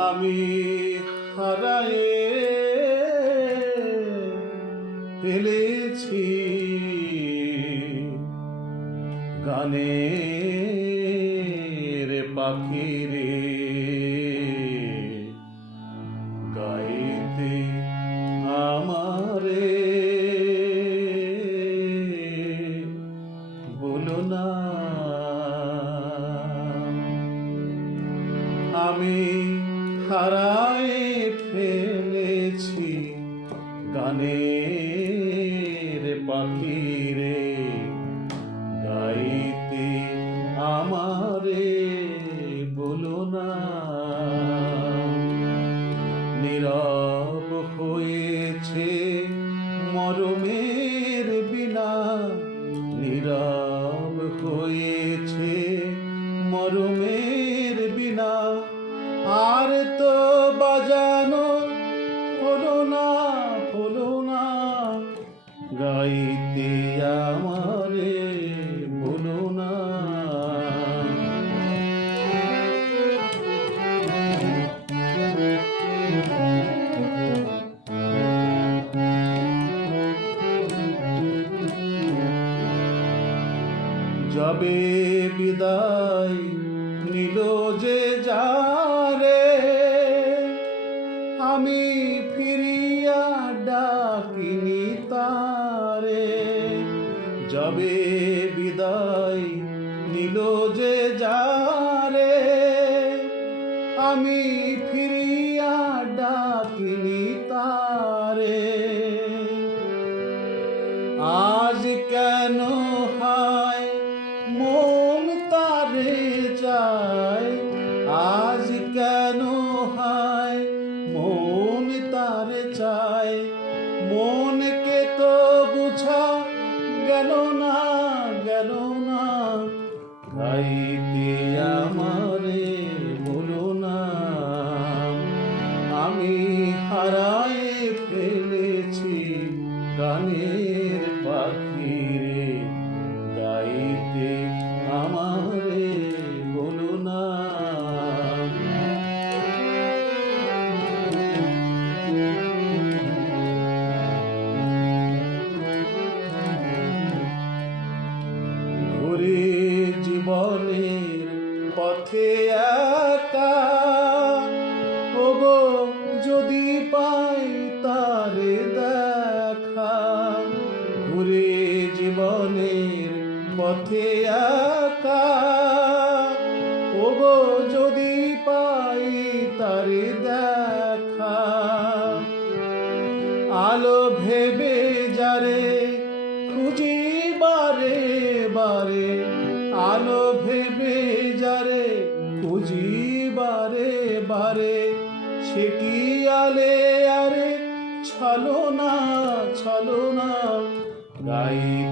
আমি হারায়ে ফেলেছি গানের পাখিরে গাইতে আমারে বলো না। আমি হারায়ে ফেলেছি গানের পাখিরে গাইতে আমারে বলো না। নীরব হয়েছে মরমের বিনা, নীরব হয়েছে মরমের বিনা। আর তো বাজানো হলো না, হলো না, গাইতে আমারে বলো না। যাবে বিদায় নিল যে যারে, আমি ফিরিয়া ডাকিনি তারে। যাবে বিদায় নিল যে যারে, আমি ফিরিয়া ডাকিনি তারে। আজ কেন হায় মন তারে চায়, আজ কেন হায় মন তারে চায়। মনকে তো বুঝা গেল না, গেল না, গাইতে আমারে বলো না। আমি হারায়ে ফেলেছি গানের পাখিরে গাইতে আমারে বলো না। ঘুরে জীবনের পথে একা, ওগো যদি পাই তারে দেখা। ঘুরে জীবনের পথে একা, ওগো যদি পাই তারে দেখা। আলো ভেবে যারে খুঁজি বারে বারে, আলো ভেবে যারে খুঁজি বারে বারে। সে কি আলে আরে ছলো না, ছলো না, গাইতে